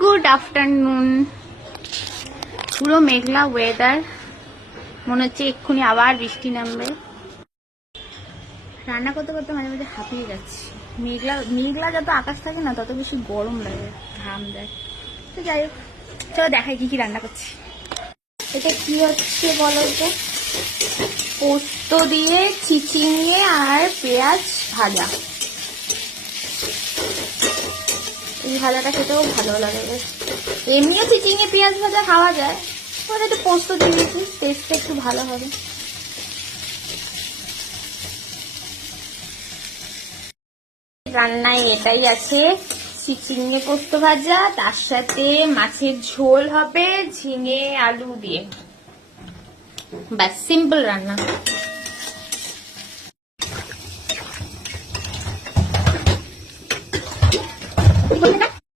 Good afternoon. পুরো মেঘলা weather, মনে হচ্ছে এক্ষুনি আবার বৃষ্টি নামবে। রান্না করতে করতে মাঝে মাঝে হাঁপিয়ে যাচ্ছি। মেঘলা মেঘলা যত আকাশ থাকে না তত বেশি গরম লাগে, ঘাম দেয়। তো যাই হোক, চলো দেখাই কি কি রান্না করছি। এটা কি হচ্ছে বলো তো? পোস্ত দিয়ে চিচিঙে আর পেঁয়াজ ভাজা। এই ভাজাটা খেতেও ভালো লাগে বেশ। এমনিও চিচিঙে পেঁয়াজ ভাজা খাওয়া যায়, ওটা একটু পোস্ত দিয়ে দিয়েছি, টেস্টটা একটু ভালো হবে। রান্নায় এটাই আছে, চিচিঙে পোস্ত ভাজা, তার সাথে মাছের ঝোল হবে ঝিঙে আলু দিয়ে। ব্যাস, সিম্পল রান্না।